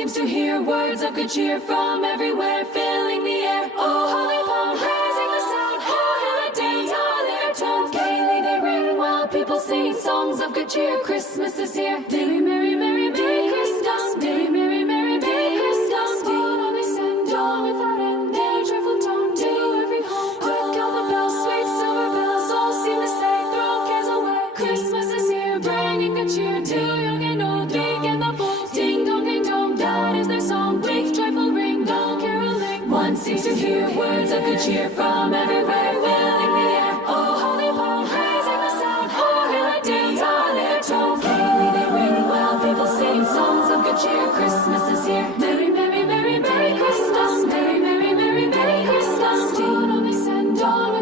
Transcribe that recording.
seems to hear words of good cheer from everywhere, filling the air. Oh, holy palm, raising the sound. Oh, dance all their tones. Gaily they ring while people sing songs of good cheer. Christmas is here. Merry, merry, merry, merry Christmas. Merry, merry, merry, merry Christmas. Dawn they send, dawn without end. Their joyful tone to every home. Quick all the bells, sweet silver bells, all seem to say, throw cares away. Christmas is here, bringing good cheer to young and old, big and the bold. Ding dong, ding dong, that is their song. With joyful ring, dong caroling. One seems to hear words of good cheer from everywhere, filling the air. Oh, holy palm, raising the sound. Oh, dance all their tones. Gaily they ring while people sing songs of good cheer. Christmas is here. Merry, merry, merry, merry Christmas. Merry, merry, merry, merry Christmas. Dawn they send, dawn